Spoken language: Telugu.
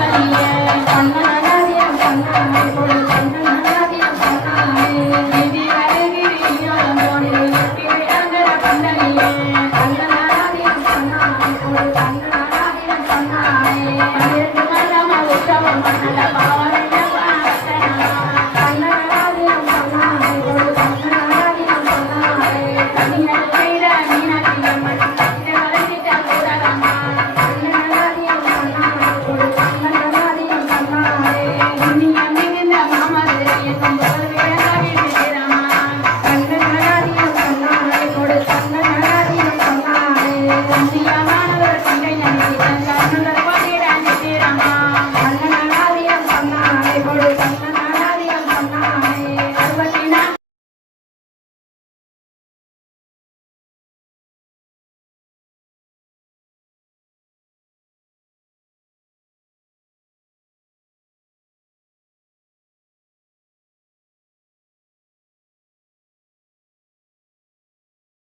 கண்ணிய கண்ண అన్న నర్మదే రామ. అన్న నాదేయం